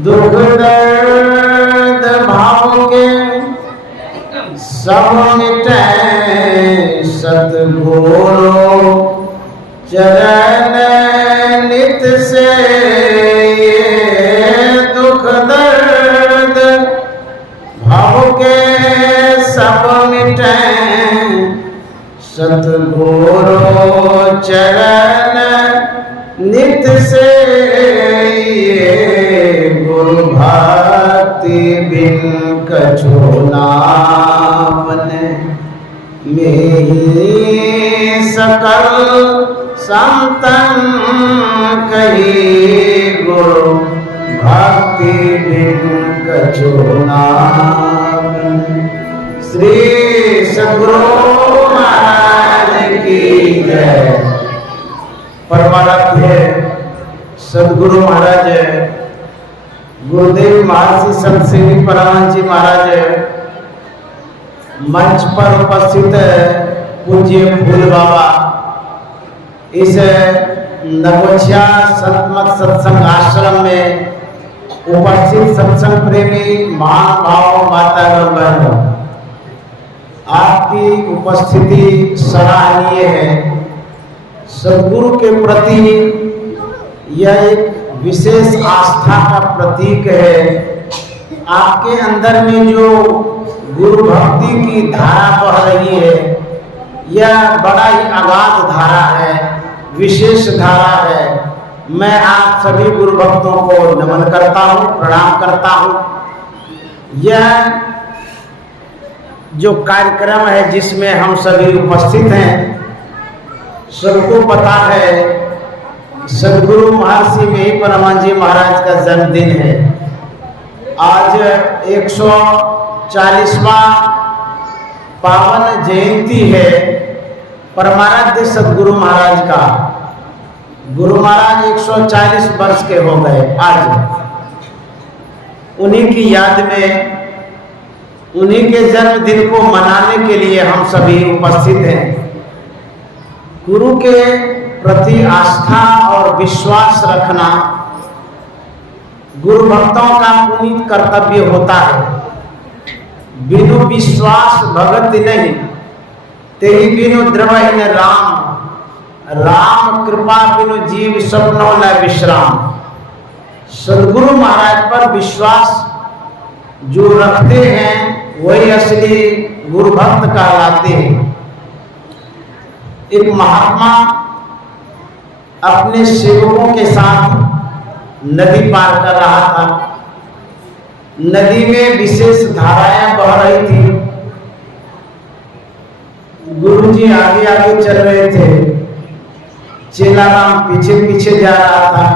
दुख दर्द भाव के सब मिटे सतगुरु चरण नित से। ये दुख दर्द भाव के सब मिटे सतगुरु चरण नित से। ये गुरु भक्ति बिन कछु नामने मेरी सकल संतन कही। गुरु भक्ति बिन कछु नामने। श्री सद्गुरु महाराज की जय। परमाराध्य सद्गुरु महाराज गुरुदेव महर्षि संत श्री परमानंद जी महाराज, मंच पर उपस्थित पूज्य फूल बाबा, इस नगोछिया संतमत सत्संग आश्रम में उपस्थित सत्संग प्रेमी महानुभाव माता एवं बहनों, आपकी उपस्थिति सराहनीय है। सद्गुरु के प्रति यह एक विशेष आस्था का प्रतीक है। आपके अंदर में जो गुरु भक्ति की धारा बह रही है, यह बड़ा ही अगाध धारा है, विशेष धारा है। मैं आप सभी गुरु भक्तों को नमन करता हूँ, प्रणाम करता हूँ। यह जो कार्यक्रम है जिसमें हम सभी उपस्थित हैं, सबको पता है सद्गुरु महर्षि मेही परमानंद जी महाराज का जन्मदिन है। आज 140वां पावन जयंती है परमाराध्य सद्गुरु महाराज का। गुरु महाराज 140 वर्ष के हो गए आज। उन्हीं की याद में, उन्हीं के जन्मदिन को मनाने के लिए हम सभी उपस्थित हैं। गुरु के प्रति आस्था और विश्वास रखना गुरु भक्तों का पुनीत कर्तव्य होता है। बिनु विश्वास भगत नहीं, तेहि बिनु द्रवहीन राम। राम कृपा बिनु जीव स्वप्नो न विश्राम। सद्गुरु महाराज पर विश्वास जो रखते हैं वही असली गुरु भक्त कहलाते हैं। एक महात्मा अपने सेवकों के साथ नदी पार कर रहा था। नदी में विशेष धाराएं बह रही थी। गुरुजी आगे आगे चल रहे थे, चेला राम पीछे पीछे जा रहा था।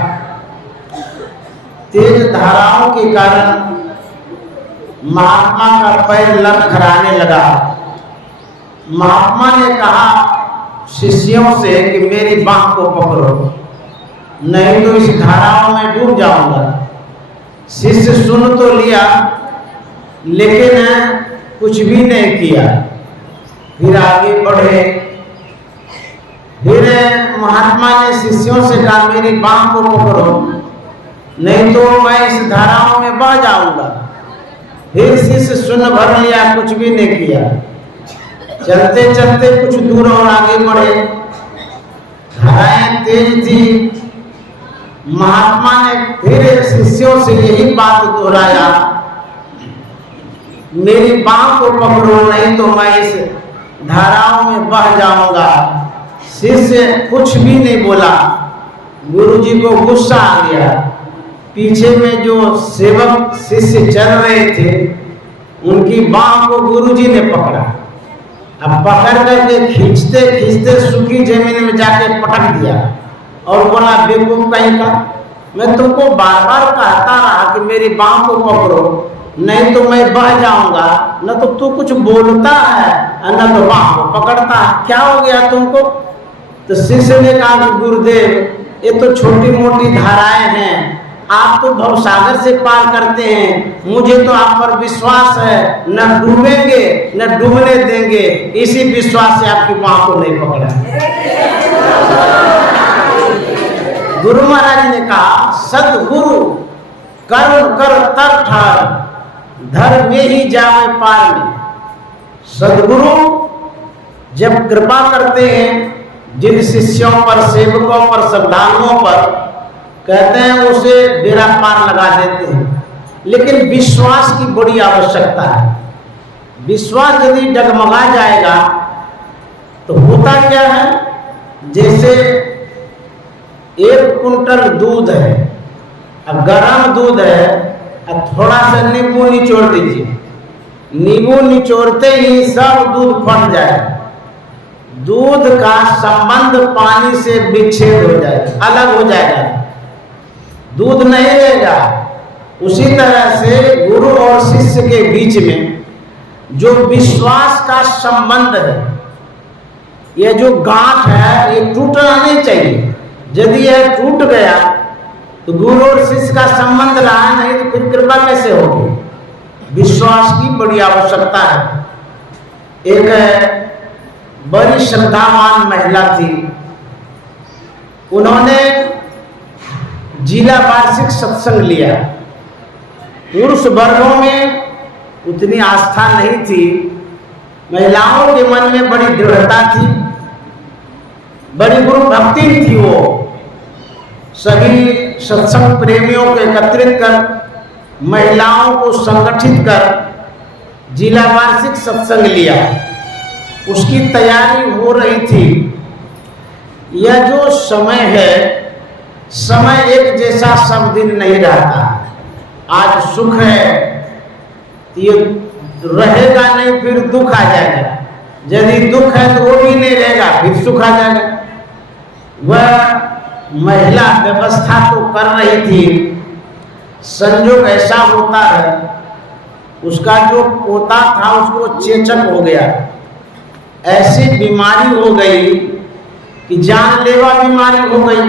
तेज धाराओं के कारण महात्मा का पैर लड़खड़ाने लगा। महात्मा ने कहा शिष्यों से कि मेरी बांह को पकड़ो, नहीं तो इस धाराओं में डूब जाऊंगा। शिष्य सुन तो लिया, लेकिन कुछ भी नहीं किया। फिर आगे बढ़े। फिर महात्मा ने शिष्यों से कहा मेरी बांह को पकड़ो, नहीं तो मैं इस धाराओं में बह जाऊंगा। फिर शिष्य सुन भर लिया, कुछ भी नहीं किया। चलते चलते कुछ दूर और आगे बढ़े। धाराएं तेज थी। महात्मा ने फिर शिष्यों से यही बात दोहराया, मेरी बांह को पकड़ो, नहीं तो मैं इस धाराओं में बह जाऊंगा। शिष्य कुछ भी नहीं बोला। गुरुजी को गुस्सा आ गया। पीछे में जो सेवक शिष्य चल रहे थे, उनकी बांह को गुरुजी ने पकड़ा। अब पकड़ करके खींचते खींचते सूखी जमीन में जाके पटक दिया और बोला बेवकूफ कहीं का, मैं तुमको बार बार कहता रहा कि मेरी बांह को पकड़ो, नहीं तो मैं बह जाऊंगा। न तो तू कुछ बोलता है न तो बांह को पकड़ता है, क्या हो गया तुमको? तो शिष्य ने कहा कि गुरुदेव, ये तो छोटी मोटी धाराएं हैं, आप तो भवसागर से पार करते हैं, मुझे तो आप पर विश्वास है, न डूबेंगे न डूबने देंगे। इसी विश्वास से आपकी बांह को नहीं पकड़ा। गुरु महाराज ने कहा सद्गुरु कर्म कर तर ठार, धर्म में ही जावे पार में। सदगुरु जब कृपा करते हैं जिन शिष्यों पर, सेवकों पर, श्रद्धालुओं पर, कहते हैं उसे बेड़ा पार लगा देते हैं। लेकिन विश्वास की बड़ी आवश्यकता है। विश्वास यदि डगमगा जाएगा तो होता क्या है, जैसे 1 कुंटल दूध है, अब गर्म दूध है, अब थोड़ा सा नींबू निचोड़ दीजिए, नींबू निचोड़ते ही सब दूध फट जाएगा। दूध का संबंध पानी से विच्छेद हो जाएगा, अलग हो जाएगा, दूध नहीं रहेगा। उसी तरह से गुरु और शिष्य के बीच में जो विश्वास का संबंध है, यह जो गांठ है, ये टूटना नहीं चाहिए। यदि यह टूट गया तो गुरु और शिष्य का संबंध रहा नहीं तो फिर कृपा कैसे होगी। विश्वास की बड़ी आवश्यकता है। एक बड़ी श्रद्धावान महिला थी, उन्होंने जिला वार्षिक सत्संग लिया। पुरुष वर्गों में उतनी आस्था नहीं थी, महिलाओं के मन में बड़ी दृढ़ता थी, बड़ी गुरु भक्ति थी। वो सभी सत्संग प्रेमियों को एकत्रित कर, महिलाओं को संगठित कर जिला वार्षिक सत्संग लिया। उसकी तैयारी हो रही थी। यह जो समय है, समय एक जैसा सब दिन नहीं रहता। आज सुख है, ये रहेगा नहीं, फिर दुख आ जाएगा। यदि दुख है तो वो भी नहीं रहेगा, फिर सुख आ जाएगा। वह महिला व्यवस्था तो कर रही थी, संयोग ऐसा होता है, उसका जो पोता था उसको चेचक हो गया, ऐसी बीमारी हो गई कि जानलेवा बीमारी हो गई।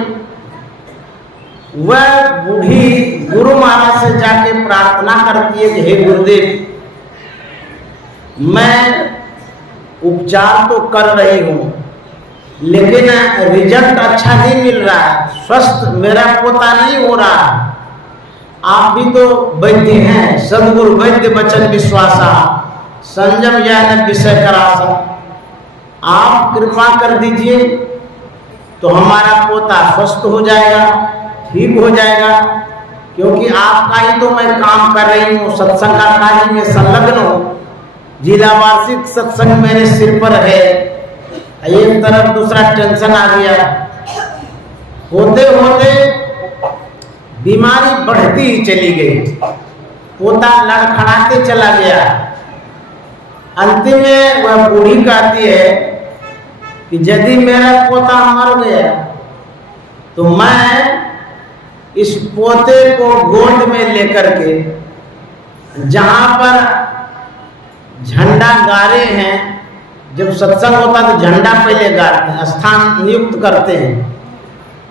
वह बूढ़ी गुरु महाराज से जाके प्रार्थना करती है कि हे गुरुदेव, मैं उपचार तो कर रही हूँ लेकिन रिजल्ट अच्छा नहीं मिल रहा है, स्वस्थ मेरा पोता नहीं हो रहा। आप भी तो वैद्य हैं, सदगुरु वैद्य वचन विश्वासा, संयम ज्ञान विषय करासा, आप कृपा कर दीजिए तो हमारा पोता स्वस्थ हो जाएगा, ठीक हो जाएगा। क्योंकि आपका ही तो मैं काम कर रही हूँ, सत्संग का कार्य में संलग्न हूँ, जिला वार्षिक सत्संग मेरे सिर पर है, एक तरफ दूसरा टेंशन आ गया। होते होते बीमारी बढ़ती ही चली गई, पोता लड़खड़ाते चला गया। अंतिम में वह बूढ़ी कहती है कि यदि मेरा पोता मर गया तो मैं इस पोते को गोद में लेकर के जहां पर झंडा गाड़े हैं, जब सत्संग होता तो झंडा पहले गाड़ते हैं, स्थान नियुक्त करते हैं,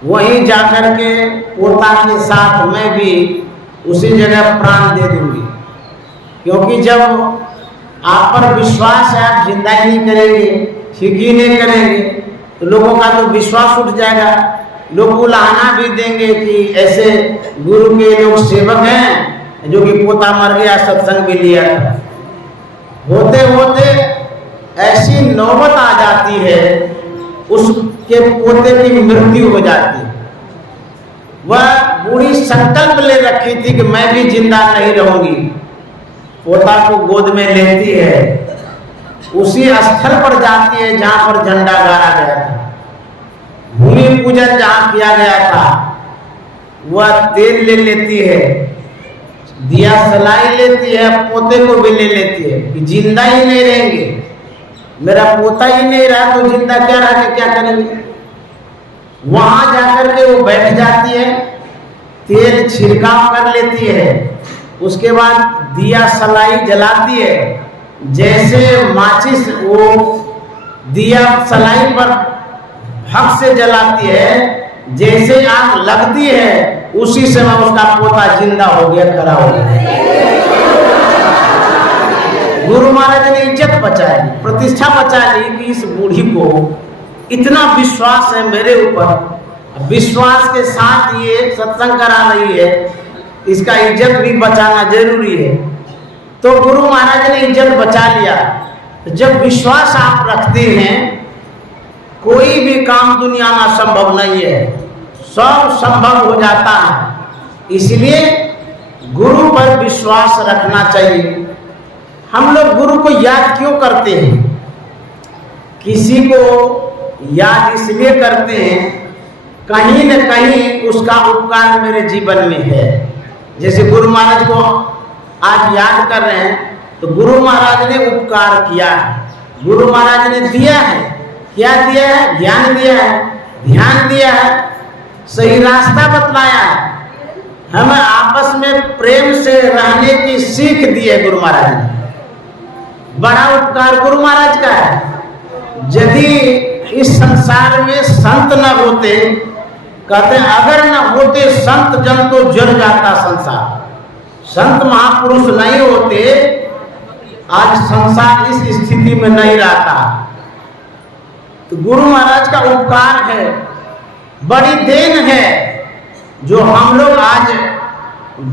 वहीं जाकर के पोता के साथ मैं भी उसी जगह प्राण दे दूंगी। क्योंकि जब आप पर विश्वास है, आप जिंदा ही नहीं करेंगे, ठीक ही नहीं करेंगे, तो लोगों का तो विश्वास उठ जाएगा। लोग उलाहना भी देंगे कि ऐसे गुरु के लोग सेवक हैं जो कि पोता मर गया, सत्संग भी लिया था। होते होते ऐसी नौबत आ जाती है, उसके पोते की मृत्यु हो जाती है। वह बूढ़ी संकल्प ले रखी थी कि मैं भी जिंदा नहीं रहूंगी, पोता को गोद में लेती है, उसी स्थल पर जाती है जहां पर झंडा गाड़ा गया था, भूमि पूजन जहां किया गया था। वह तेल ले लेती है, दिया सलाई लेती है, पोते को भी ले लेती है कि जिंदा ही नहीं रहेंगे, मेरा पोता ही नहीं रहा तो जिंदा क्या रह के क्या करेंगे। वहां जाकर के वो बैठ जाती है, तेल छिड़काव कर लेती है, उसके बाद दिया सलाई जलाती है। जैसे माचिस वो दिया सलाई पर हक से जलाती है, जैसे आग लगती है उसी समय उसका पोता जिंदा हो गया, खड़ा हो गया। गुरु महाराज ने इज्जत बचाई, प्रतिष्ठा बचा ली कि इस बूढ़ी को इतना विश्वास है मेरे ऊपर, विश्वास के साथ ये सत्संग करा रही है, इसका इज्जत भी बचाना जरूरी है। तो गुरु महाराज ने इज्जत बचा लिया। जब विश्वास आप रखते हैं, कोई भी काम दुनिया में संभव नहीं है, सब संभव हो जाता है। इसलिए गुरु पर विश्वास रखना चाहिए। हम लोग गुरु को याद क्यों करते हैं? किसी को याद इसलिए करते हैं, कहीं न कहीं उसका उपकार मेरे जीवन में है। जैसे गुरु महाराज को आज याद कर रहे हैं, तो गुरु महाराज ने उपकार किया है, गुरु महाराज ने दिया है। क्या दिया है? ज्ञान दिया है, ध्यान दिया है, सही रास्ता बतलाया है, हमें आपस में प्रेम से रहने की सीख दी है गुरु महाराज ने। बड़ा उपकार गुरु महाराज का है। यदि इस संसार में संत न होते, कहते हैं अगर न होते संत जन तो जल जाता संसार। संत महापुरुष नहीं होते, आज संसार इस स्थिति में नहीं रहता। तो गुरु महाराज का उपकार है, बड़ी देन है, जो हम लोग आज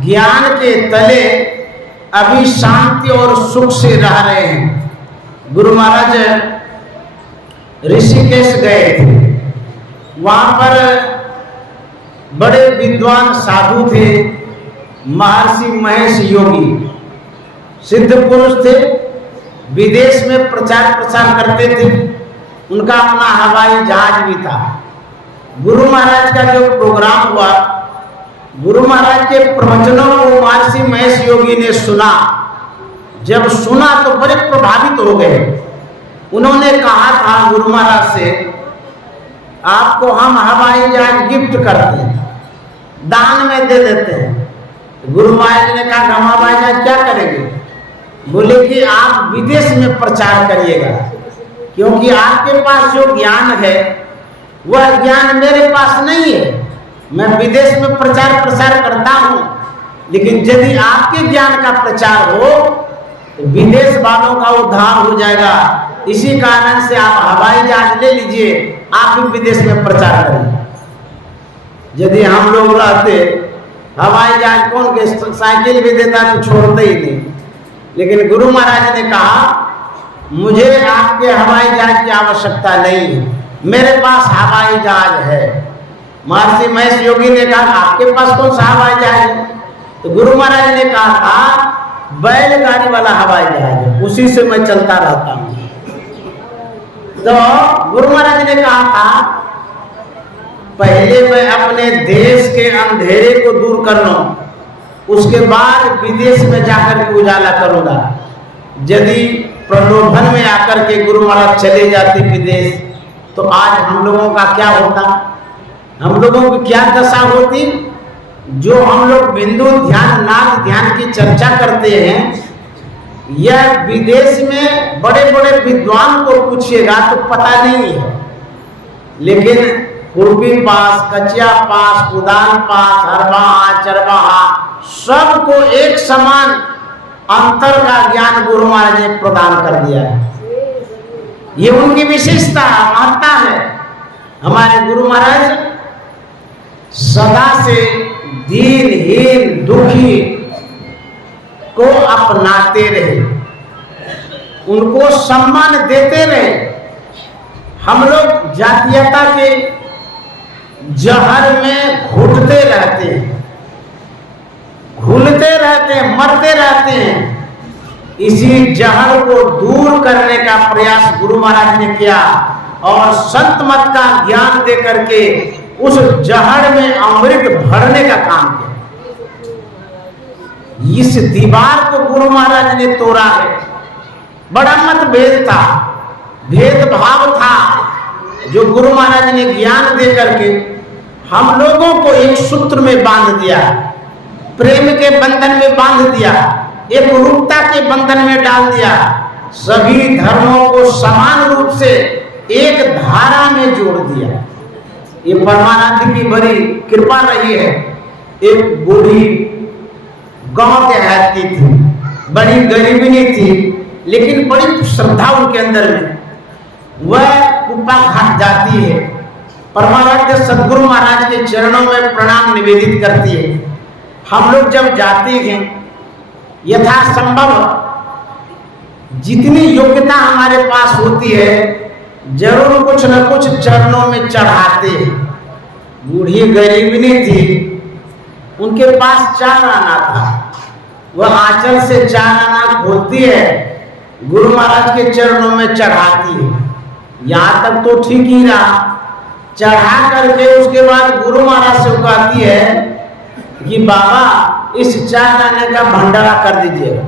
ज्ञान के तले अभी शांति और सुख से रह रहे हैं। गुरु महाराज ऋषिकेश गए थे, वहां पर बड़े विद्वान साधु थे, महर्षि महेश योगी, सिद्ध पुरुष थे, विदेश में प्रचार प्रसार करते थे, उनका अपना हवाई जहाज भी था। गुरु महाराज का जो प्रोग्राम हुआ, गुरु महाराज के प्रवचनों को महर्षि महेश योगी ने सुना। जब सुना तो बड़े प्रभावित हो गए। उन्होंने कहा था गुरु महाराज से, आपको हम हवाई जहाज गिफ्ट करते हैं, दान में दे देते हैं। गुरु महाराज ने कहा हम हवाई जहाज क्या करेंगे? बोले कि आप विदेश में प्रचार करिएगा, क्योंकि आपके पास जो ज्ञान है वह ज्ञान मेरे पास नहीं है। मैं विदेश में प्रचार प्रसार करता हूँ, लेकिन यदि आपके ज्ञान का प्रचार हो तो विदेश वालों का उद्धार हो जाएगा। इसी कारण से आप हवाई जहाज ले लीजिए, आप भी विदेश में प्रचार करिए। यदि हम लोग रहते, हवाई जहाज कौन के साइकिल भी देता तो छोड़ते ही नहीं, लेकिन गुरु महाराज ने कहा मुझे आपके हवाई जहाज की आवश्यकता नहीं है, मेरे पास हवाई जहाज है। महर्षि महेश योगी ने कहा आपके पास कौन सा हवाई जहाज है? तो गुरु महाराज ने कहा था बैलगाड़ी वाला हवाई जहाज है, उसी से मैं चलता रहता हूँ। तो गुरु महाराज ने कहा था पहले मैं अपने देश के अंधेरे को दूर कर लूं, उसके बाद विदेश में जाकर के उजाला करूंगा। यदि प्रलोभन में आकर के गुरु महाराज चले जाते विदेश, तो आज हम लोगों का क्या होता? हम लोगों की क्या दशा होती? जो हम लोग बिंदु ध्यान नाद ध्यान की चर्चा करते हैं, यह विदेश में बड़े बड़े विद्वान को पूछिएगा तो पता नहीं है, लेकिन पूर्वी पास, कचिया पास, कुदान पास, हरबाहा, चरबाहा, सबको एक समान अंतर का ज्ञान गुरु महाराज ने प्रदान कर दिया है। ये उनकी विशेषता महत्ता है। हमारे गुरु महाराज सदा से दीनहीन दुखी को अपनाते रहे, उनको सम्मान देते रहे। हम लोग जातीयता के जहर में घुटते रहते हैं, घुलते रहते हैं, मरते रहते हैं। इसी जहर को दूर करने का प्रयास गुरु महाराज ने किया और संत मत का ज्ञान दे करके उस जहर में अमृत भरने का काम किया। इस दीवार को गुरु महाराज ने तोड़ा है। बड़ा मतभेद था, भेदभाव था, जो गुरु महाराज ने ज्ञान दे करके हम लोगों को एक सूत्र में बांध दिया, प्रेम के बंधन में बांध दिया, एक रूपता के बंधन में डाल दिया। सभी धर्मों को समान रूप से एक धारा में जोड़ दिया। ये परमानंद की बड़ी कृपा रही है। एक बूढ़ी गांव देहात की थी, बड़ी गरीबी नहीं थी, लेकिन बड़ी श्रद्धा उनके अंदर में। वह कुप्पा घाट जाती है, परमानंद सदगुरु महाराज के चरणों में प्रणाम निवेदित करती है, हम लोग जब जाते हैं यथासंभव जितनी योग्यता हमारे पास होती है जरूर कुछ न कुछ चरणों में चढ़ाते हैं। बूढ़ी गरीबनी थी, उनके पास 4 आना था, वह आंचल से 4 आना खोलती है, गुरु महाराज के चरणों में चढ़ाती है। यहाँ तक तो ठीक ही रहा, चढ़ा करके उसके बाद गुरु महाराज से कहती है कि बाबा इस 4 आने का भंडारा कर दीजिएगा।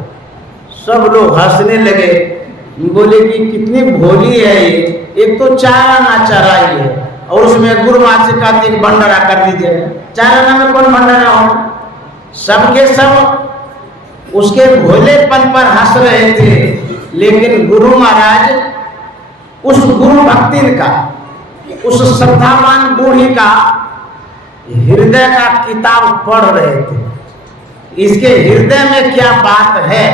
सब लोग हंसने लगे, बोले कि कितनी भोली है ये, एक तो 4 आना चढ़ाई है और उसमें गुरु महाराज से कहती है भंडारा कर दीजिएगा। 4 आना में कौन भंडारा हो? सबके सब उसके भोलेपन पर हंस रहे थे, लेकिन गुरु महाराज उस गुरु भक्ति का, उस श्रद्धावान बूढ़ी का हृदय का किताब पढ़ रहे थे। इसके हृदय में क्या बात है,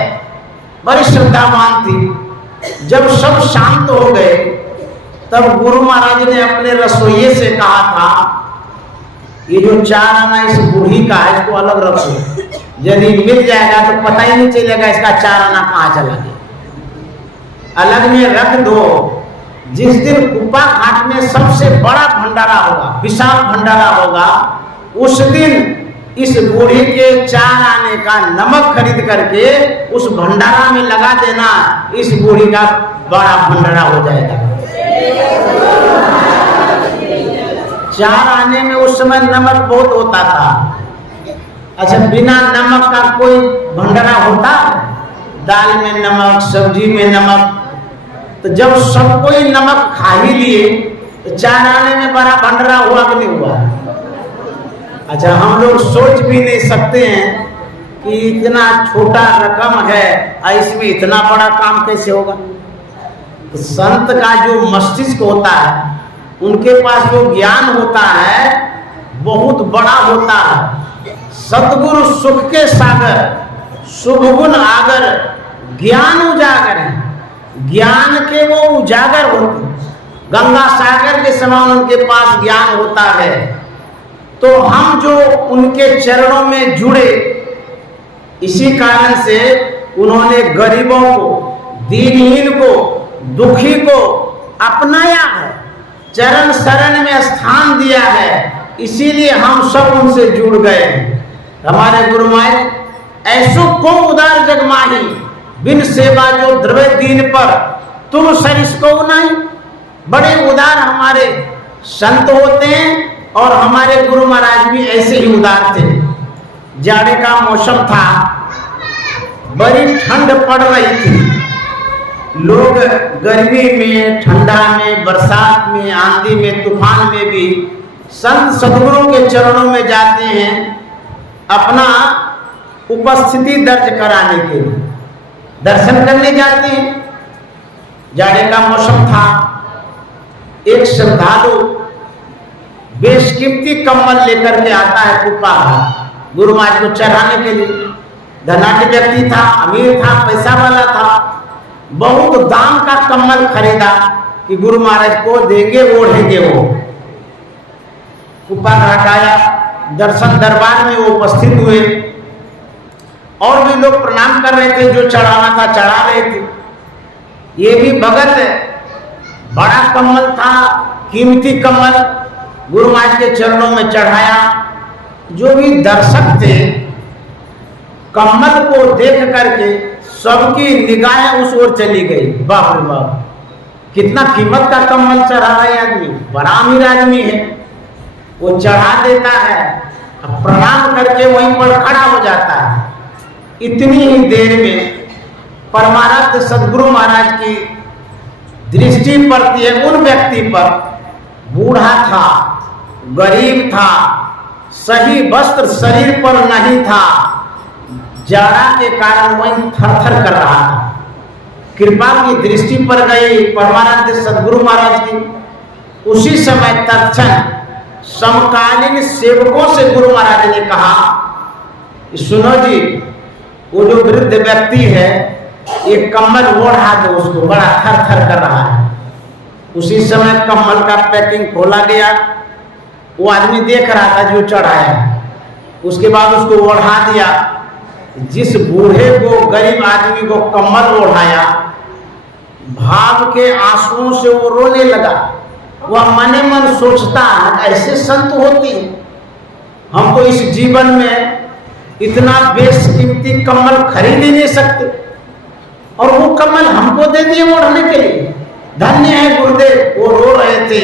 बड़ी श्रद्धावान थी। जब सब शांत हो गए तब गुरु महाराज ने अपने रसोइये से कहा था ये जो 4 आना इस बूढ़ी का है इसको अलग रखो, यदि मिल जाएगा तो पता ही नहीं चलेगा इसका 4 आना कहाँ चला गया। अलग में रख दो। जिस दिन कुप्पा घाट में सबसे बड़ा भंडारा होगा, विशाल भंडारा होगा, उस दिन इस बूढ़ी के 4 आने का नमक खरीद करके उस भंडारा में लगा देना, इस बूढ़ी का बड़ा भंडारा हो जाएगा। 4 आने में उस समय नमक बहुत होता था। अच्छा, बिना नमक का कोई भंडारा होता? दाल में नमक, सब्जी में नमक, तो जब सब कोई नमक खा ही लिए तो 4 आने में बड़ा भंडारा हुआ कि नहीं हुआ? अच्छा, हम लोग सोच भी नहीं सकते हैं कि इतना छोटा रकम है और इसमें इतना बड़ा काम कैसे होगा। तो संत का जो मस्तिष्क होता है, उनके पास जो ज्ञान होता है बहुत बड़ा होता है। सतगुरु सुख के सागर, शुभ गुण आगर, ज्ञान उजागर है, ज्ञान के वो उजागर होते, गंगा सागर के समान उनके पास ज्ञान होता है। तो हम जो उनके चरणों में जुड़े, इसी कारण से उन्होंने गरीबों को, दीनहीन को, दुखी को अपनाया है, चरण शरण में स्थान दिया है, इसीलिए हम सब उनसे जुड़ गए हैं। हमारे गुरु महाराज ऐसो को उदार जग माही, बिन सेवा जो द्रव्य दीन पर तुम सरिस को नहीं। बड़े उदार हमारे संत होते हैं और हमारे गुरु महाराज भी ऐसे ही उदार थे। जाड़े का मौसम था, बड़ी ठंड पड़ रही थी, लोग गर्मी में, ठंडा में, बरसात में, आंधी में, तूफान में भी संत सद्गुरु के चरणों में जाते हैं अपना उपस्थिति दर्ज कराने के लिए, दर्शन करने जाते हैं। जाड़े का मौसम था, एक श्रद्धालु बेशकीमती कम्बल लेकर के आता है कुप्पा गुरु महाराज को चढ़ाने के लिए। धनाढ्य व्यक्ति था, अमीर था, पैसा वाला था, बहुत दाम का कम्बल खरीदा कि गुरु महाराज को देंगे, ओढ़ेंगे। वो कुप्पा घाट आया, दर्शन दरबार में वो उपस्थित हुए, और भी लोग प्रणाम कर रहे थे, जो चढ़ाना था चढ़ा रहे थे। ये भी भगत बड़ा कम्बल था, कीमती कम्बल गुरु महाराज के चरणों में चढ़ाया। जो भी दर्शक थे कम्बल को देख करके सबकी निगाहें उस ओर चली गई। बाप रे बाप, कितना कीमत का कम्बल चढ़ा रहा है आदमी, बड़ा अमीर आदमी है। वो चढ़ा देता है, प्रणाम करके वहीं पर खड़ा हो जाता है। इतनी ही देर में परमानंद सद्गुरु महाराज की दृष्टि पड़ती है उन व्यक्ति पर। बूढ़ा था, गरीब था, सही वस्त्र शरीर पर नहीं था, जाड़ा के कारण वहीं थर-थर कर रहा था। कृपा की दृष्टि पर गई परमानंद सद्गुरु महाराज की। उसी समय तत्क्षण समकालीन सेवकों से गुरु महाराज ने कहा, सुनो जी, वो जो वृद्ध व्यक्ति है एक कम्बल ओढ़ा दो उसको, बड़ा थर थर कर रहा है। उसी समय कम्बल का पैकिंग खोला गया। वो आदमी देख रहा था जो चढ़ाया, उसके बाद उसको ओढ़ा दिया। जिस बूढ़े को, गरीब आदमी को कम्बल ओढ़ाया, भाव के आंसुओं से वो रोने लगा। वह मने मन सोचता है ऐसे संत होते हैं, हम तो इस जीवन में इतना बेशकीमती कम्बल खरीद ही नहीं सकते, और वो कम्बल हमको दे दिए ओढ़ने के लिए। धन्य है गुरुदेव। वो रो रहे थे।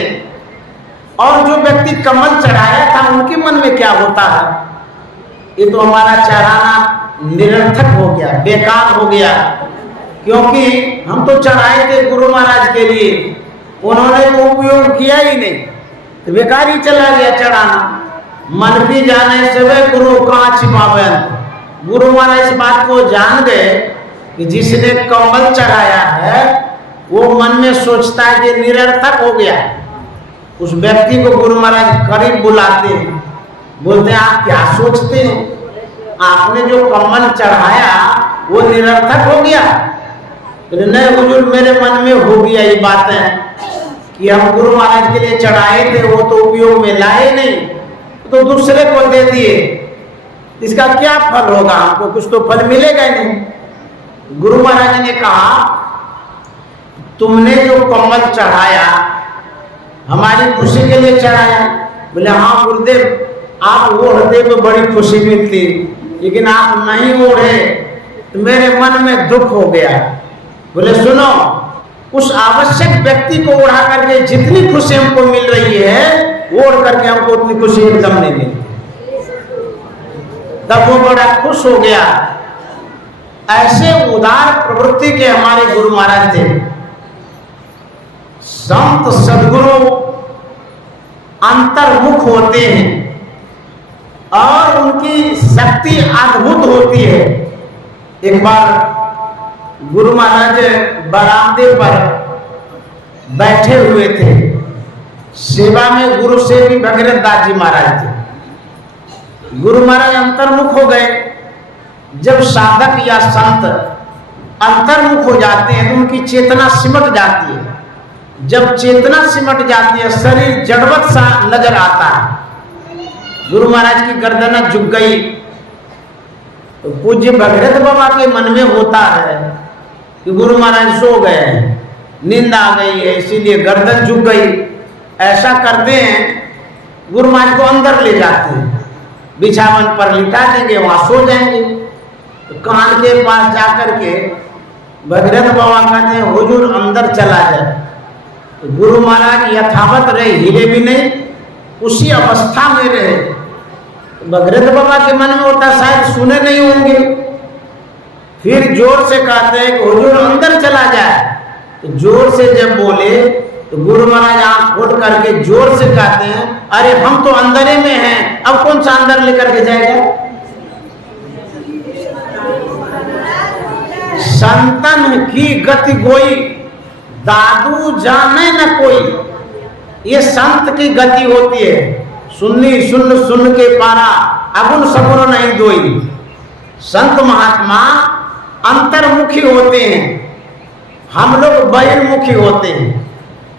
और जो व्यक्ति कम्बल चढ़ाया था उनके मन में क्या होता है, ये तो हमारा चढ़ाना निरर्थक हो गया, बेकार हो गया, क्योंकि हम तो चढ़ाए थे गुरु महाराज के लिए, उन्होंने तो उपयोग किया ही नहीं, तो बेकार ही चला गया चढ़ाना। मन की जाने से गुरु कहाँ छिपावे। गुरु महाराज इस बात को जान गए कि जिसने कम्बल चढ़ाया है वो मन में सोचता है कि निरर्थक हो गया। उस व्यक्ति को गुरु महाराज करीब बुलाते हैं, बोलते हैं आप क्या सोचते हैं, आपने जो कम्बल चढ़ाया वो निरर्थक हो गया। नहीं हुजूर, मेरे मन में हो गया ये बातें कि हम गुरु महाराज के लिए चढ़ाए थे, वो तो उपयोग में लाए नहीं, तो दूसरे को दे दिए, इसका क्या फल होगा, हमको कुछ तो फल मिलेगा नहीं। गुरु महाराज ने कहा तुमने जो कम्बल चढ़ाया हमारी खुशी के लिए चढ़ाया। बोले हाँ गुरुदेव, आप ओढ़ते तो बड़ी खुशी मिलती, लेकिन आप नहीं ओढ़े तो मेरे मन में दुख हो गया। बोले सुनो, उस आवश्यक व्यक्ति को ओढ़ा करके जितनी खुशी हमको मिल रही है, ओढ़ करके हमको उतनी खुशी एकदम नहीं मिलती। तब वो बड़ा खुश हो गया। ऐसे उदार प्रवृत्ति के हमारे गुरु महाराज थे। संत सद्गुरु अंतर्मुख होते हैं और उनकी शक्ति अद्भुत होती है। एक बार गुरु महाराज बरामदे पर बैठे हुए थे, सेवा में गुरु सेवी भगीरथ दास जी महाराज थे। गुरु महाराज अंतर्मुख हो गए। जब साधक या संत अंतर्मुख हो जाते हैं तो उनकी चेतना सिमट जाती है। जब चेतना सिमट जाती है, शरीर जड़वत सा नजर आता है। गुरु महाराज की गर्दन झुक गई तो पूज्य भगीरथ बाबा के मन में होता है कि गुरु महाराज सो गए हैं, नींद आ गई है, इसीलिए गर्दन झुक गई। ऐसा करते हैं, गुरु महाराज को अंदर ले जाते हैं, बिछावन पर लिटा देंगे, वहां सो जाएंगे। तो कान के पास जाकर के भगीरथ बाबा कहते हैं हुजूर अंदर चला जाए। तो गुरु महाराज यथावत रहे, हिले भी नहीं, उसी अवस्था में रहे। तो भगीरथ बाबा के मन में होता शायद सुने नहीं होंगे, फिर जोर से कहते हैं कि हुजूर अंदर चला जाए। तो जोर से जब बोले तो गुरु महाराज आंख खोल करके जोर से कहते हैं अरे हम तो अंदर में हैं, अब कौन सा अंदर लेकर के जाएगा। संतन की गति कोई दादू जाने न कोई, ये संत की गति होती है। सुन्नी सुन सुन के पारा अगुन सगुन नहीं दोई। संत महात्मा अंतर्मुखी होते हैं, हम लोग बहिर्मुखी होते हैं।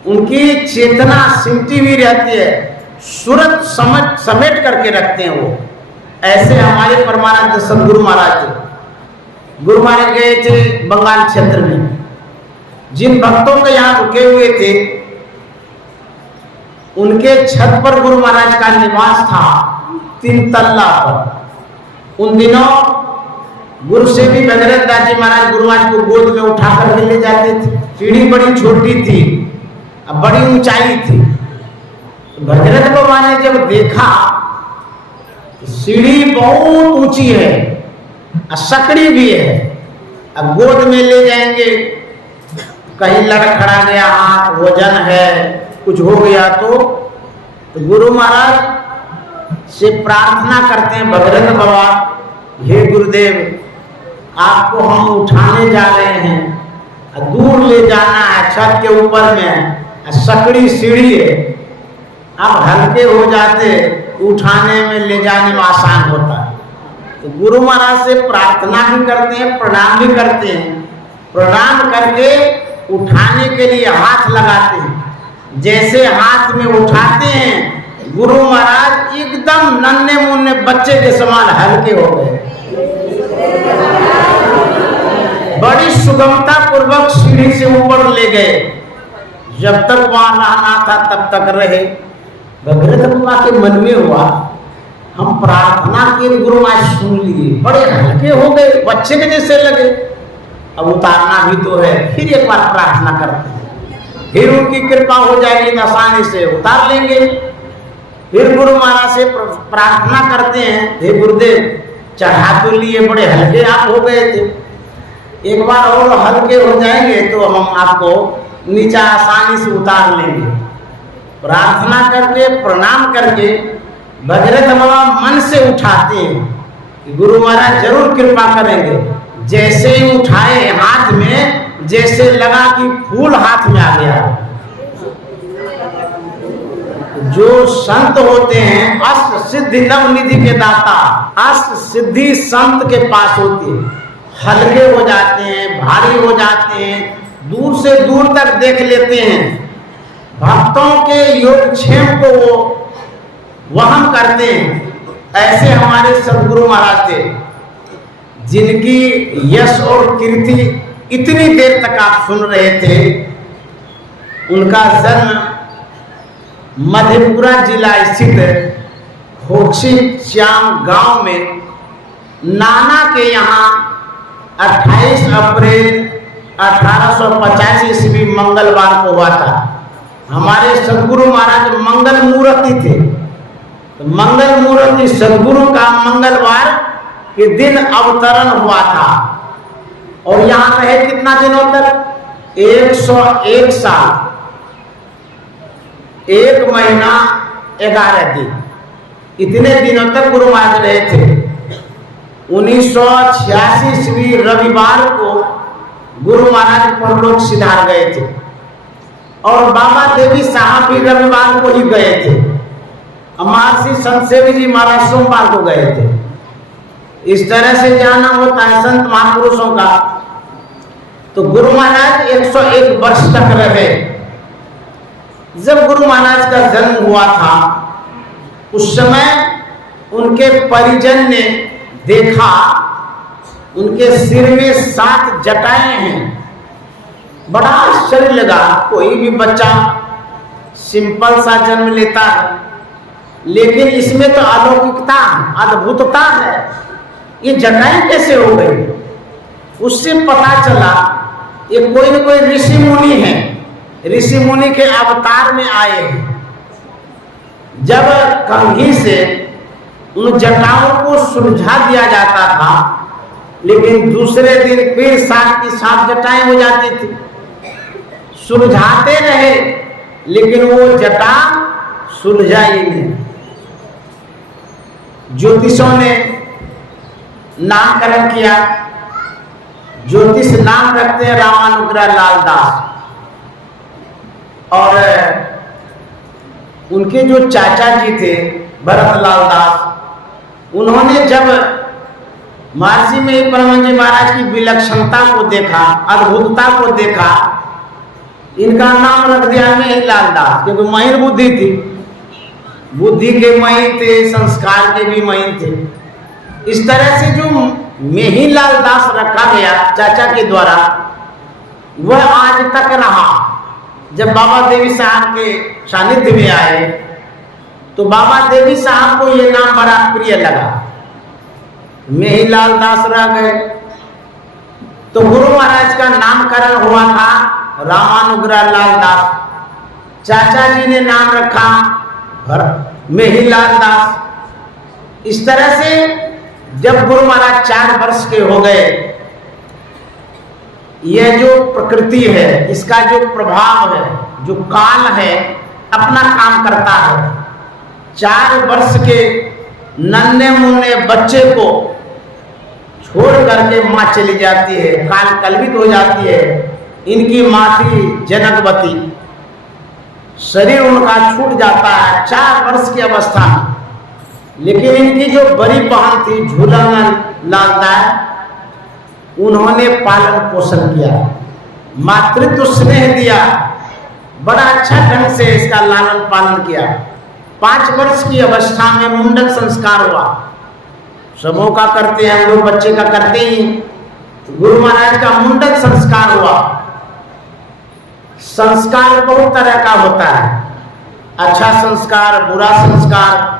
उनकी चेतना सिमटी हुई रहती है, सूरत समेट करके रखते हैं वो। ऐसे हमारे परमानंद सदगुरु महाराज थे। गुरु महाराज गए थे बंगाल क्षेत्र में, जिन भक्तों के यहाँ रुके हुए थे उनके छत पर गुरु महाराज का निवास था, 3 तल्ला पर। उन दिनों गुरु सेवी भगीरथ दास जी महाराज गुरु महाराज को गोद में उठा कर ले जाते थे। सीढ़ी बड़ी छोटी थी, अब बड़ी ऊंचाई थी। भगीरथ बाबा ने जब देखा सीढ़ी बहुत ऊंची है, सकड़ी भी है, अब गोद में ले जाएंगे, कहीं लड़खड़ा गया हाथ, वजन है, कुछ हो गया तो गुरु महाराज से प्रार्थना करते हैं भगीरथ बाबा, हे गुरुदेव आपको हम उठाने जा रहे हैं, दूर ले जाना है, छत के ऊपर में सकड़ी सीढ़ी है, आप हल्के हो जाते, उठाने में ले जाने में आसान होता है। तो गुरु महाराज से प्रार्थना भी करते हैं, प्रणाम भी करते हैं। प्रणाम करके उठाने के लिए हाथ लगाते हैं। जैसे हाथ में उठाते हैं गुरु महाराज एकदम नन्हे मुन्ने बच्चे के समान हल्के हो गए। बड़ी सुगमता पूर्वक सीढ़ी से ऊपर ले गए। जब तक वहां रहना था तब तक रहे। भगीरथ बाबा के मन में हुआ, हम प्रार्थना किए, गुरु महाराज सुन लिए, बड़े हल्के हो गए, बच्चे के जैसे लगे। अब उतारना भी तो है, फिर एक बार प्रार्थना करते हैं, फिर उनकी कृपा हो जाएगी, आसानी से उतार लेंगे। फिर गुरु महाराज से प्रार्थना करते हैं, हे गुरुदेव चढ़ा तो लिए, बड़े हल्के आप हो गए थे, एक बार और हल्के हो जाएंगे तो हम आपको नीचा आसानी से उतार लेंगे। प्रार्थना करके प्रणाम करके भगीरथ बाबा मन से उठाते हैं कि गुरु महाराज जरूर कृपा करेंगे। जैसे ही उठाए हाथ में, जैसे लगा कि फूल हाथ में आ गया। जो संत होते हैं अष्ट सिद्धि नव निधि के दाता, अष्ट सिद्धि संत के पास होती है। हल्के हो जाते हैं, भारी हो जाते हैं, दूर से दूर तक देख लेते हैं। भक्तों के योगक्षेम को वो वहन करते हैं। ऐसे हमारे सदगुरु महाराज थे, जिनकी यश और कीर्ति इतनी देर तक आप सुन रहे थे। उनका जन्म मधेपुरा जिला स्थित खोखसी श्याम गांव में नाना के यहाँ 28 अप्रैल 1885 ईस्वी मंगलवार को हुआ था। हमारे सदगुरु महाराज मंगल मूर्ति थे, तो मंगल मूर्ति सदगुरु का मंगलवार के दिन अवतरण हुआ था। और यहाँ रहे कितना दिनों तक? 101 साल, 1 महीना 11 दिन, इतने दिनों तक गुरु महाराज रहे थे। 1986 ईस्वी रविवार को गुरु महाराज परलोक सिधार गए थे, और बाबा देवी साहब भी रविवार को ही गए थे। महर्षि संत सेवी जी महाराज सोमवार को गए थे। इस तरह से जाना होता है संत महापुरुषों का। तो गुरु महाराज 101 वर्ष तक रहे। जब गुरु महाराज का जन्म हुआ था, उस समय उनके परिजन ने देखा उनके सिर में 7 जटाएं हैं। बड़ा आश्चर्य लगा। कोई भी बच्चा सिंपल सा जन्म लेता है, लेकिन इसमें तो अलौकिकता, अद्भुतता है। ये जटाएं कैसे हो गई? उससे पता चला ये कोई न कोई ऋषि मुनि है, ऋषि मुनि के अवतार में आए हैं। जब कंघी से उन जटाओं को सुलझा दिया जाता था, लेकिन दूसरे दिन फिर 7 की 7 जटाएं हो जाती थी। सुलझाते रहे, लेकिन वो जटा सुलझा ही नहीं। ज्योतिषों ने नामकरण किया। ज्योतिष नाम रखते हैं रामानुग्रह लाल दास, और उनके जो चाचा जी थे भरत लाल दास, उन्होंने जब महर्षि में परमहंस जी महाराज की विलक्षणता को देखा, अद्भुतता को देखा, इनका नाम रख दिया मेहिलाल दास, क्योंकि महीन बुद्धि थी। बुद्धि के महीन थे, संस्कार के भी महीन थे। इस तरह से जो मेहिलाल दास रखा गया चाचा के द्वारा, वह आज तक रहा। जब बाबा देवी साहब के सानिध्य में आए, तो बाबा देवी साहब को ये नाम बड़ा प्रिय लगा, मेहिलाल दास रह गए। तो गुरु महाराज का नामकरण हुआ था रामानुग्रह लाल दास। चाचा जी ने नाम रखा मेहिलाल दास। इस तरह से जब गुरु महाराज 4 वर्ष के हो गए, यह जो प्रकृति है, इसका जो प्रभाव है, जो काल है, अपना काम करता है। 4 वर्ष के नन्हे मुन्ने बच्चे को छोड़ करके माँ चली जाती है, काल कल्पित हो जाती है। इनकी माँ थी जनकवती, शरीर उनका छूट जाता है 4 वर्ष की अवस्था में। लेकिन इनकी जो बड़ी बहन थी झूलन लालदास, उन्होंने पालन पोषण किया, मातृत्व स्नेह दिया, बड़ा अच्छा ढंग से इसका लालन पालन किया। 5 वर्ष की अवस्था में मुंडन संस्कार हुआ। सबों का करते हैं हम लोग, बच्चे का करते ही। तो गुरु महाराज का मुंडन संस्कार हुआ। संस्कार बहुत तरह का होता है, अच्छा संस्कार, बुरा संस्कार।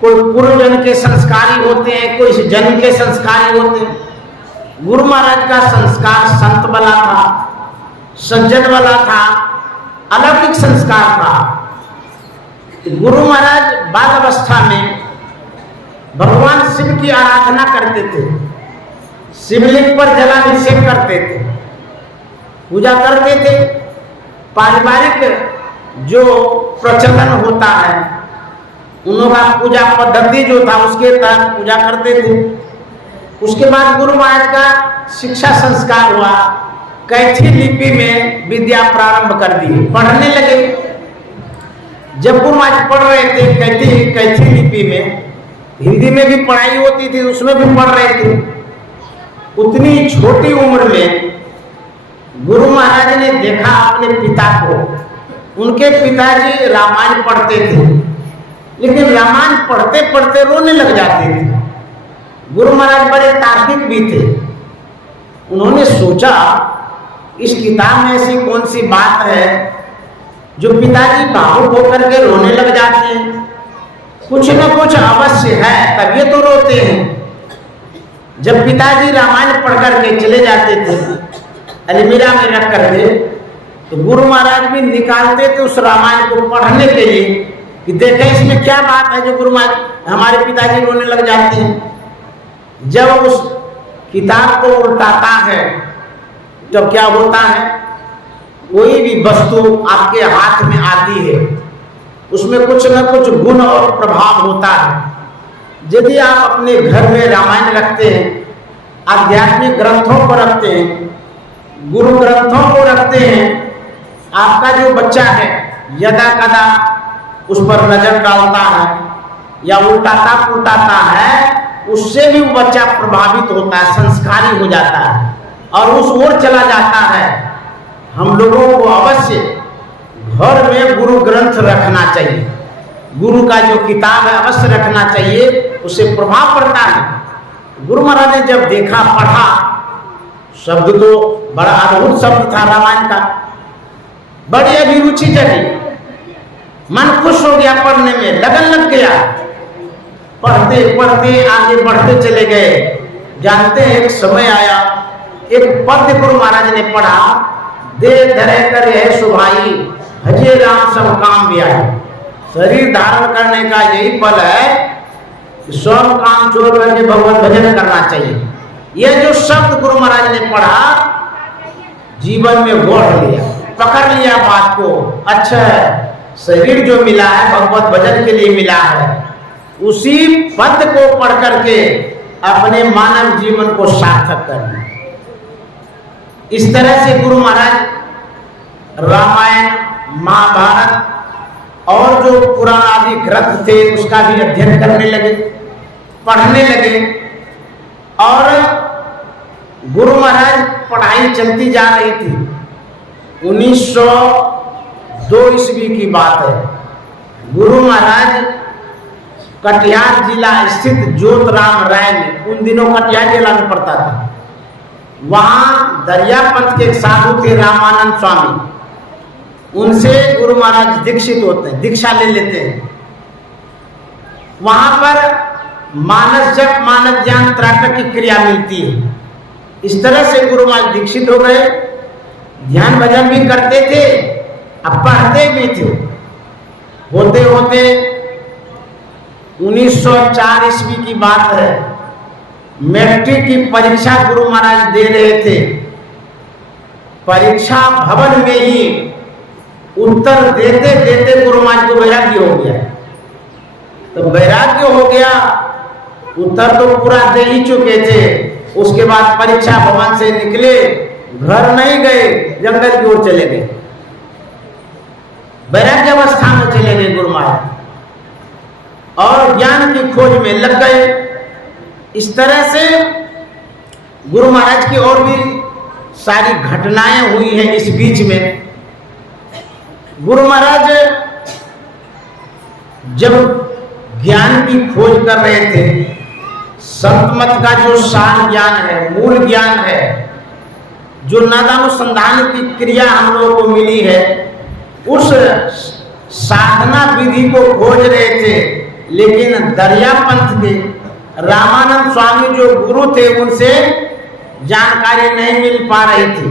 कोई पूर्व जन्म के संस्कारी होते हैं, कोई इस जन्म के संस्कारी होते हैं। गुरु महाराज का संस्कार संत वाला था, सज्जन वाला था, अलौकिक संस्कार था। गुरु महाराज बाल अवस्था में भगवान शिव की आराधना करते थे, शिवलिंग पर जलाभिषेक करते थे, पूजा करते थे। पारिवारिक जो प्रचलन होता है, उनका पूजा पद्धति जो था उसके तहत पूजा करते थे। उसके बाद गुरु महाराज का शिक्षा संस्कार हुआ। कैथी लिपि में विद्या प्रारंभ कर दी, पढ़ने लगे। जब गुरु महाराज पढ़ रहे थे कैथी लिपि में, हिंदी में भी पढ़ाई होती थी, उसमें भी पढ़ रहे थे। उतनी छोटी उम्र में गुरु महाराज ने देखा अपने पिता को। उनके पिताजी रामायण पढ़ते थे, लेकिन रामायण पढ़ते पढ़ते रोने लग जाते थे। गुरु महाराज बड़े तार्किक भी थे। उन्होंने सोचा इस किताब में ऐसी कौन सी बात है जो पिताजी भावुक होकर के रोने लग जाते हैं। कुछ न कुछ अवश्य है, तभी तो रोते हैं। जब पिताजी रामायण पढ़ करके चले जाते थे अलमीरा में रख करके, तो गुरु महाराज भी निकालते थे उस रामायण को पढ़ने के लिए कि देखें इसमें क्या बात है जो गुरु महाराज हमारे पिताजी रोने लग जाते हैं। जब उस किताब को उल्टाता है तो क्या होता है, कोई भी वस्तु आपके हाथ में आती है उसमें कुछ न कुछ गुण और प्रभाव होता है। यदि आप अपने घर में रामायण रखते हैं, आध्यात्मिक ग्रंथों को रखते हैं, गुरु ग्रंथों को रखते हैं, आपका जो बच्चा है यदा कदा उस पर नजर डालता है या उल्टाता पुल्टाता है, उससे भी वो बच्चा प्रभावित होता है, संस्कारी हो जाता है और उस ओर चला जाता है। हम लोगों को अवश्य घर में गुरु ग्रंथ रखना चाहिए, गुरु का जो किताब है अवश्य रखना चाहिए, उससे प्रभाव पड़ता है। गुरु महाराज ने जब देखा, पढ़ा, शब्द तो बड़ा अद्भुत शब्द था रामायण का, बड़ी अभिरुचि जगी, मन खुश हो गया, पढ़ने में लगन लग गया। पढ़ते पढ़ते आगे बढ़ते चले गए। जानते हैं एक समय आया, एक पद्य गुरु महाराज ने पढ़ा, दे धरे करे सुभाई हजे राम सब काम भी आए। शरीर धारण करने का यही फल है कि सब काम छोड़ करके भगवत भजन करना चाहिए। यह जो शब्द गुरु महाराज ने पढ़ा, जीवन में गोढ़ लिया, पकड़ लिया बात को। अच्छा, शरीर जो मिला है भगवत भजन के लिए मिला है, उसी पद को पढ़ करके अपने मानव जीवन को सार्थक करना। इस तरह से गुरु महाराज रामायण, महाभारत और जो पुराण आदि ग्रंथ थे उसका भी अध्ययन करने लगे, पढ़ने लगे। और गुरु महाराज पढ़ाई चलती जा रही थी। 1902 ईस्वी की बात है। गुरु महाराज कटिहार जिला स्थित ज्योतराम राय में, उन दिनों कटिहार जिला में पड़ता था, वहां दरियापंथ के एक साधु थे रामानंद स्वामी। उनसे गुरु महाराज दीक्षित होते हैं, दीक्षा ले लेते हैं। वहां पर मानस जप, मानस ज्ञान, त्राटक की क्रिया मिलती है। इस तरह से गुरु महाराज दीक्षित हो गए। ध्यान भजन भी करते थे, अब पढ़ते भी थे। होते होते 1904 ईस्वी की बात है, मैट्रिक की परीक्षा गुरु महाराज दे रहे थे। परीक्षा भवन में ही उत्तर देते देते गुरु महाराज को वैराग्य हो गया। तो वैराग्य हो गया, उत्तर तो पूरा दे ही चुके थे। उसके बाद परीक्षा भवन से निकले, घर नहीं गए, जंगल की ओर चले गए, वैराग्य अवस्था में चले गए गुरु महाराज और ज्ञान की खोज में लग गए। इस तरह से गुरु महाराज की और भी सारी घटनाएं हुई हैं। इस बीच में गुरु महाराज जब ज्ञान की खोज कर रहे थे, संत मत का जो सार ज्ञान है, मूल ज्ञान है, जो नादानुसंधान की क्रिया हम लोगों को मिली है, उस साधना विधि को खोज रहे थे। लेकिन दरिया पंथ के रामानंद स्वामी जो गुरु थे, उनसे जानकारी नहीं मिल पा रही थी।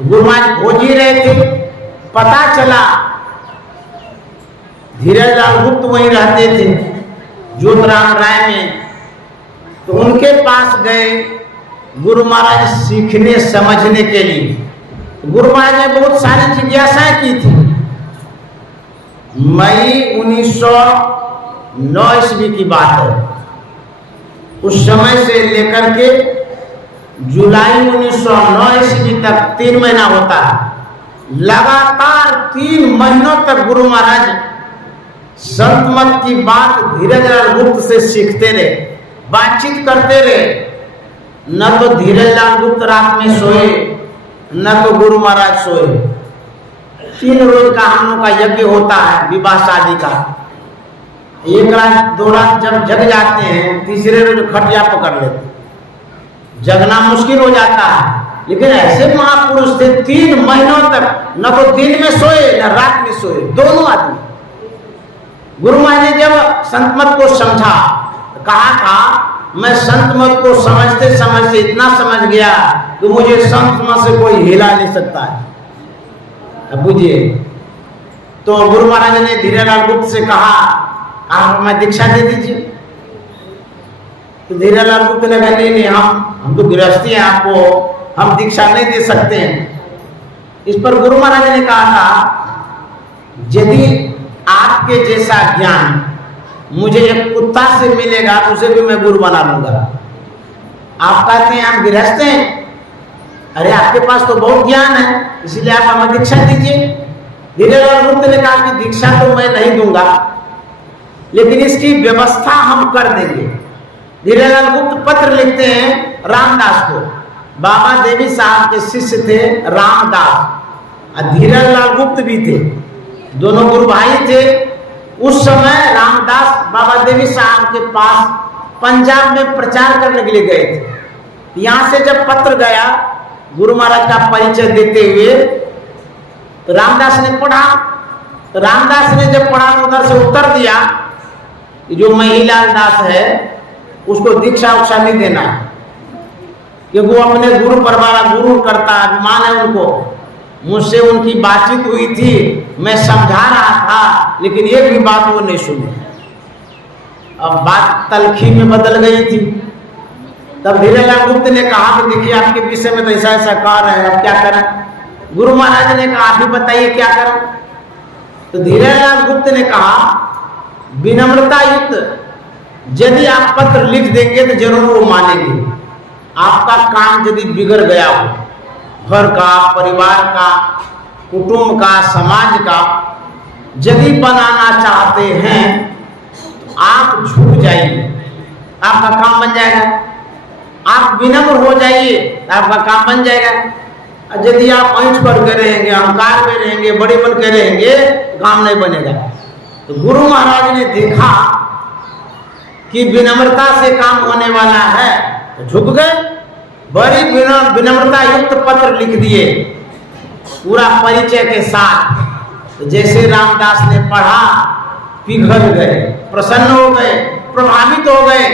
गुरु महाराज खोज ही रहे थे। पता चला धीरज लाल गुप्त वहीं रहते थे ज्योतिराम राय में, तो उनके पास गए गुरु महाराज सीखने समझने के लिए। गुरु महाराज ने बहुत सारी जिज्ञासाएं की थी। मई 1909 ईस्वी की बात है। उस समय से लेकर के जुलाई 1909 ईस्वी तक 3 महीना होता है, लगातार 3 महीनों तक गुरु महाराज संत मत की बात धीरज लाल गुप्त से सीखते रहे, बातचीत करते रहे। न तो धीरज लाल गुप्त रात में सोए, न तो गुरु महाराज सोए। 3 रोज का हम लोग का यज्ञ होता है विवाह शादी का। 1 रात 2 रात जब जग जाते हैं, तीसरे रोज खटिया पकड़ लेते, जगना मुश्किल हो जाता है। लेकिन ऐसे महापुरुष थे 3 महीनों तक न तो दिन में सोए न रात में सोए, दोनों आदमी। गुरु महाराज ने जब संत मत को समझा, कहा था मैं संत मत को समझते समझते इतना समझ गया कि मुझे संत मत से कोई हिला नहीं सकता है। अब बुझिए, तो गुरु महाराज ने धीरज लाल गुप्त से कहा आप हमें दीक्षा दे दीजिए। तो धीरज लाल गुप्त ने कहा नहीं, हम तो गृहस्थी हैं, आपको हम दीक्षा नहीं दे सकते हैं। इस पर गुरु महाराज ने कहा था यदि आपके जैसा ज्ञान मुझे एक कुत्ता से मिलेगा तो उसे भी मैं गुरु बना लूंगा। आप कहते हैं हम गृहस्थ हैं, अरे आपके पास तो बहुत ज्ञान है, इसीलिए आप हमें दीक्षा दीजिए। धीरज लाल गुप्त ने कहा कि दीक्षा तो मैं नहीं दूंगा, लेकिन इसकी व्यवस्था हम कर देंगे। धीरज लाल गुप्त पत्र लिखते हैं रामदास को। बाबा देवी साहब के शिष्य थे रामदास और धीरज लाल गुप्त भी थे, दोनों गुरु भाई थे। उस समय रामदास बाबा देवी साहब के पास पंजाब में प्रचार करने के लिए गए थे। यहाँ से जब पत्र गया गुरु महाराज का परिचय देते हुए, तो रामदास ने पढ़ा। तो रामदास ने जब पढ़ा तो उधर से उत्तर दिया कि जो महिलाल दास है उसको दीक्षा उक्षा नहीं देना है, क्योंकि वो अपने गुरु पर बड़ा गुरु करता अभिमान है उनको। मुझसे उनकी बातचीत हुई थी, मैं समझा रहा था, लेकिन ये भी बात वो नहीं सुनी। अब बात तलखी में बदल गई थी। तब धीरज लाल गुप्त ने कहा कि देखिए आपके विषय में तो ऐसा ऐसा कह रहे हैं, अब क्या करें। गुरु महाराज ने कहा आप ही बताइए क्या करें। तो धीरज लाल गुप्त ने कहा विनम्रता युक्त यदि आप पत्र लिख देंगे तो जरूर वो मानेंगे। आपका काम यदि बिगड़ गया हो, घर का, परिवार का, कुटुंब का, समाज का यदि बनाना चाहते हैं तो आप झुक जाइए, आपका काम बन जाएगा। आप विनम्र हो जाइए, आपका काम बन जाएगा। यदि आप ऐंठ पर के रहेंगे, अहंकार में रहेंगे, बड़े बन के रहेंगे, काम नहीं बनेगा। तो गुरु महाराज ने देखा कि विनम्रता से काम होने वाला है तो झुक गए। बड़ी विनम्रता युक्त पत्र लिख दिए पूरा परिचय के साथ। तो जैसे रामदास ने पढ़ा पिघल गए, प्रसन्न हो गए, प्रभावित हो गए।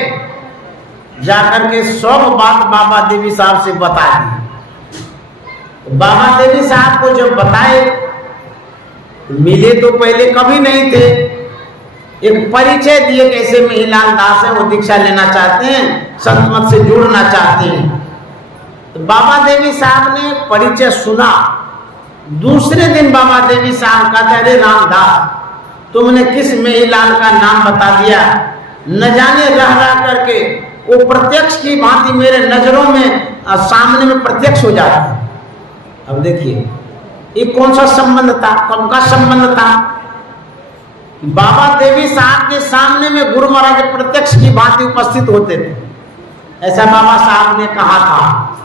जाकर के सब बात बाबा देवी साहब से बता दी। तो बाबा देवी साहब को जब बताए, मिले तो पहले कभी नहीं थे, एक परिचय दिए कैसे महिलाल दास है, वो दीक्षा लेना चाहते हैं, संत मत से जुड़ना चाहते हैं। तो बाबा देवी साहब ने परिचय सुना। दूसरे दिन बाबा देवी साहब कहते अरे रामदास तुमने किस महिलाल का नाम बता दिया, न जाने रह रह करके वो प्रत्यक्ष की भांति मेरे नजरों में सामने में प्रत्यक्ष हो जाता है। अब देखिए ये कौन सा संबंध था, कब का संबंध था। बाबा देवी साहब के सामने में गुरु महाराज प्रत्यक्ष की भांति उपस्थित होते थे, ऐसा बाबा साहब ने कहा था।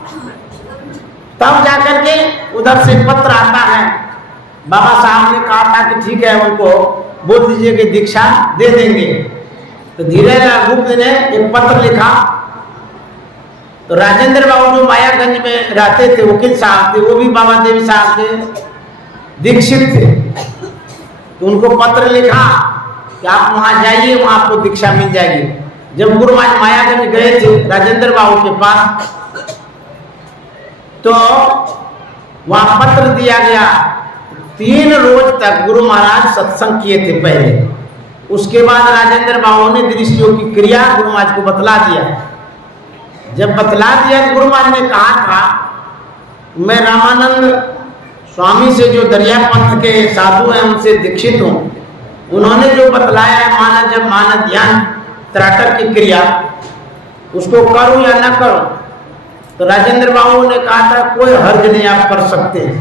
तब जाकर के उधर से पत्र आता है। बाबा साहब ने कहा था कि ठीक है उनको बोल दीजिए कि दीक्षा दे देंगे। तो धीरेलाल गुप्त ने एक पत्र लिखा। तो राजेंद्र बाबू जो मायागंज में रहते थे, वकील साहब थे, वो भी बाबा देवी साहब के दीक्षित थे। तो उनको पत्र लिखा कि आप वहां जाइए, वहां आपको दीक्षा मिल जाएगी। जब गुरु महाराज मायागंज गए थे राजेंद्र बाबू के पास, तो वहां पत्र दिया गया। 3 रोज तक गुरु महाराज सत्संग किए थे पहले। उसके बाद राजेंद्र बाबू ने दृष्टियों की क्रिया गुरु महाराज को बतला दिया। जब बतला दिया, गुरु महाराज ने कहा था, मैं रामानंद स्वामी से जो दरिया पंथ के साधु हैं उनसे दीक्षित हूँ। उन्होंने जो बतलाया है मानव ध्यान त्राटक की क्रिया, उसको करूँ या ना करूँ। तो राजेंद्र बाबू ने कहा था कोई हर्ज नहीं, आप कर सकते हैं,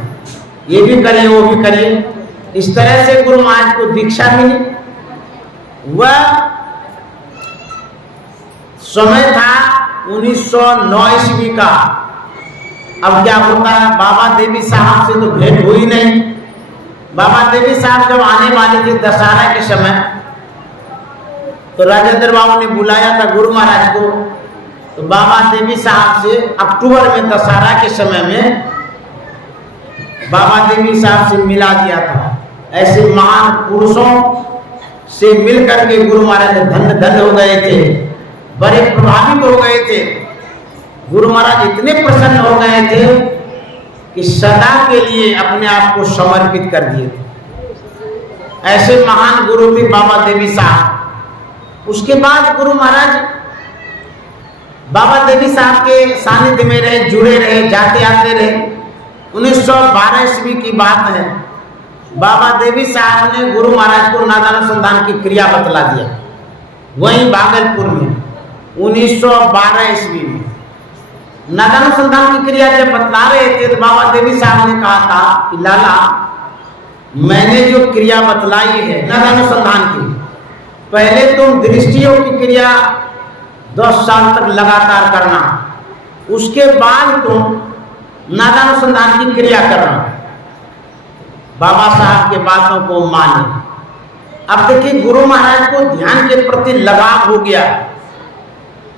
ये भी करिए वो भी करिए। इस तरह से गुरु महाराज को दीक्षा मिली। वह समय था 1909 ईस्वी का। अब क्या होता है, बाबा देवी साहब से तो भेंट हुई नहीं। बाबा देवी साहब जब आने वाले थे दशहरा के समय, तो राजेंद्र बाबू ने बुलाया था गुरु महाराज को। तो बाबा देवी साहब से अक्टूबर में दशहरा के समय में बाबा देवी साहब से मिला दिया था। ऐसे महान पुरुषों से मिलकर के गुरु महाराज धन्य धन्य हो गए थे, बड़े प्रभावित हो गए थे। गुरु महाराज इतने प्रसन्न हो गए थे कि सदा के लिए अपने आप को समर्पित कर दिए थे। ऐसे महान गुरु थे बाबा देवी साहब। उसके बाद गुरु महाराज बाबा देवी साहब के सानिध्य में रहे, जुड़े रहे, जाते आते रहे। 1912 ईस्वी की बात है। बाबा देवी साहब ने गुरु महाराज को नादानुसंधान की क्रिया बतला दिया, वहीं भागलपुर में 1912 ईस्वी में। नादानुसंधान की क्रिया जब बतला रहे थे तो बाबा देवी साहब ने कहा था कि लाला, मैंने जो क्रिया बतलाई है नादानुसंधान की, पहले तुम दृष्टियों की क्रिया 10 साल तक लगातार करना, उसके बाद तुम नादानुसंधान की क्रिया करना। बाबा साहब के बातों को माने। अब देखिए गुरु महाराज को ध्यान के प्रति लगाव हो गया।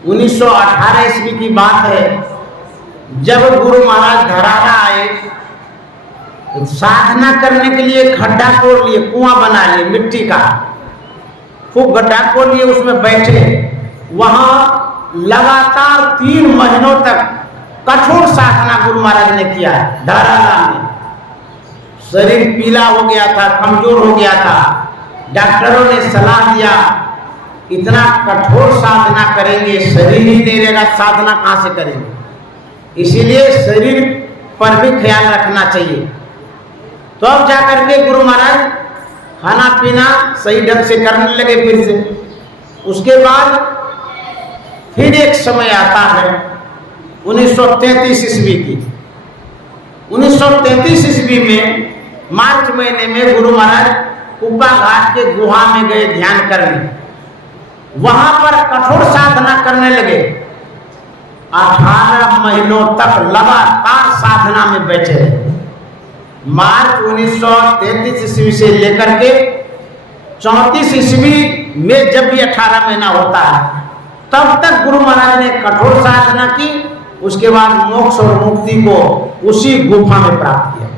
1918 ईस्वी की बात है, जब गुरु महाराज धरारा आए, तो साधना करने के लिए खड्डा खोद लिए, कुआं बना लिए मिट्टी का, खूब गड्ढा खोद लिए, उसमें बैठे। वहां लगातार 3 महीनों तक कठोर साधना गुरु महाराज ने किया। धरारा में शरीर पीला हो गया था, कमजोर हो गया था। डॉक्टरों ने सलाह दिया, इतना कठोर साधना करेंगे, शरीर ही नहीं रहेगा, साधना कहाँ से करेंगे। इसीलिए शरीर पर भी ख्याल रखना चाहिए। तो अब जाकर के गुरु महाराज खाना पीना सही ढंग से करने लगे फिर से। उसके बाद फिर एक समय आता है 1933 ईस्वी की। 1933 ईस्वी में मार्च महीने में गुरु महाराज कुब्बा घाट के गुहा में गए ध्यान करने। वहां पर कठोर साधना करने लगे। 18 महीनों तक लगातार साधना में बैठे रहे। मार्च 1933 ईस्वी से लेकर के 34 ईस्वी में जब भी 18 महीना होता है, तब तक गुरु महाराज ने कठोर साधना की। उसके बाद मोक्ष और मुक्ति को उसी गुफा में प्राप्त किया।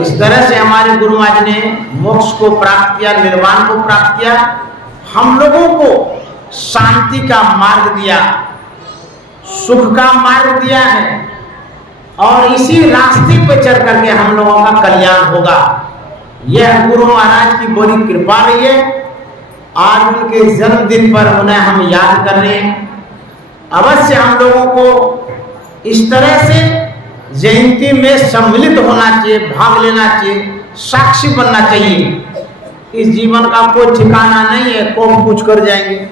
इस तरह से हमारे गुरु महाराज ने मोक्ष को प्राप्त किया, निर्वाण को प्राप्त किया, हम लोगों को शांति का मार्ग दिया, सुख का मार्ग दिया है। और इसी रास्ते पे चल करके हम लोगों का कल्याण होगा। यह गुरु महाराज की बड़ी कृपा रही है। आज उनके जन्मदिन पर उन्हें हम याद कर रहे हैं। अवश्य हम लोगों को इस तरह से जयंती में सम्मिलित होना चाहिए, भाग लेना चाहिए, साक्षी बनना चाहिए। इस जीवन का कोई ठिकाना नहीं है, कौन पूछ कर जाएंगे।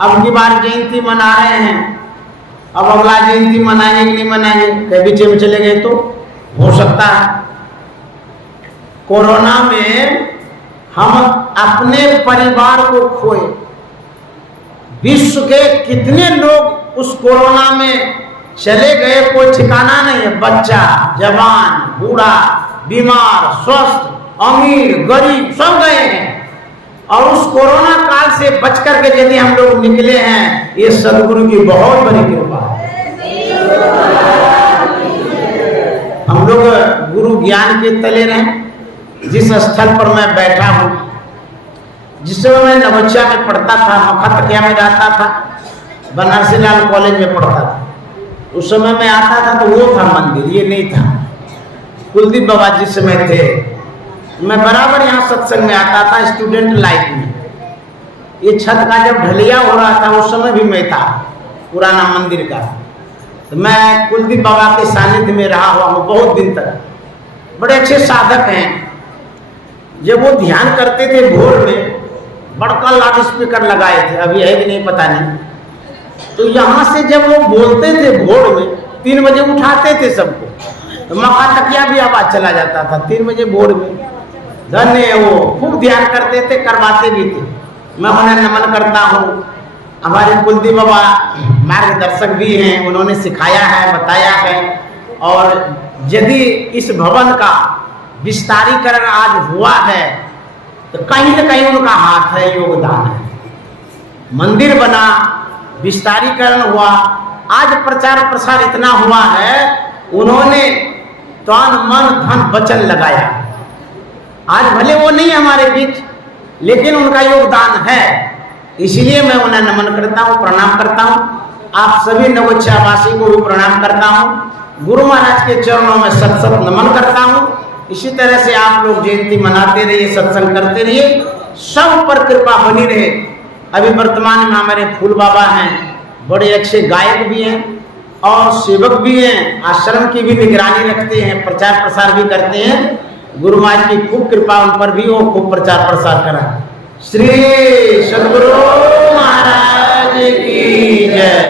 अब की बार जयंती मना रहे हैं, अब अगला जयंती मनाएंगे कि नहीं मनाएंगे, कभी बीच में चले गए तो हो सकता है। कोरोना में हम अपने परिवार को खोए। विश्व के कितने लोग उस कोरोना में चले गए, कोई ठिकाना नहीं है। बच्चा, जवान, बूढ़ा, बीमार, स्वस्थ, अमीर, गरीब सब गए हैं। और उस कोरोना काल से बच करके यदि हम लोग निकले हैं, ये सदगुरु की बहुत बड़ी कृपा है। हम लोग गुरु ज्ञान के तले रहे। जिस स्थल पर मैं बैठा हूँ, जिस समय मैं नवोच्या में पढ़ता था, मखतकिया में रहता था, बनारसी लाल कॉलेज में पढ़ता था, उस समय मैं आता था तो वो था मंदिर, ये नहीं था। कुलदीप बाबा जिस समय थे, मैं बराबर यहाँ सत्संग में आता था स्टूडेंट लाइफ में। ये छत का जब ढलिया हो रहा था उस समय भी मैं था, पुराना मंदिर का। तो मैं कुलदीप बाबा के सानिध्य में रहा हुआ हूँ बहुत दिन तक। बड़े अच्छे साधक हैं। जब वो ध्यान करते थे भोर में, बड़का लाउड स्पीकर लगाए थे, अभी है कि नहीं पता नहीं, तो यहाँ से जब वो बोलते थे भोर में 3 बजे उठाते थे सबको, तो मक्का तकिया भी आवाज चला जाता था 3 बजे भोर में। धन्य वो खूब ध्यान करते थे, करवाते भी थे। मैं उन्हें नमन करता हूँ। हमारे कुलदीप बाबा मार्गदर्शक भी हैं, उन्होंने सिखाया है, बताया है। और यदि इस भवन का विस्तारीकरण आज हुआ है तो कहीं न कहीं उनका हाथ है, योगदान है। मंदिर बना, विस्तारीकरण हुआ, आज प्रचार प्रसार इतना हुआ है, उन्होंने तन मन धन वचन लगाया। आज भले वो नहीं हमारे बीच, लेकिन उनका योगदान है। इसलिए मैं उन्हें नमन करता हूँ, प्रणाम करता हूँ। आप सभी नवोच्यावासी को भी प्रणाम करता हूँ। गुरु महाराज के चरणों में सत सत नमन करता हूँ। इसी तरह से आप लोग जयंती मनाते रहिए, सत्संग करते रहिए, सब पर कृपा बनी रहे। अभी वर्तमान में हमारे फूल बाबा हैं, बड़े अच्छे गायक भी हैं और सेवक भी हैं, आश्रम की भी निगरानी रखते हैं, प्रचार प्रसार भी करते हैं। गुरु महाराज की खूब कृपा उन पर भी हो, खूब प्रचार प्रसार करा। श्री सद्गुरु महाराज की जय।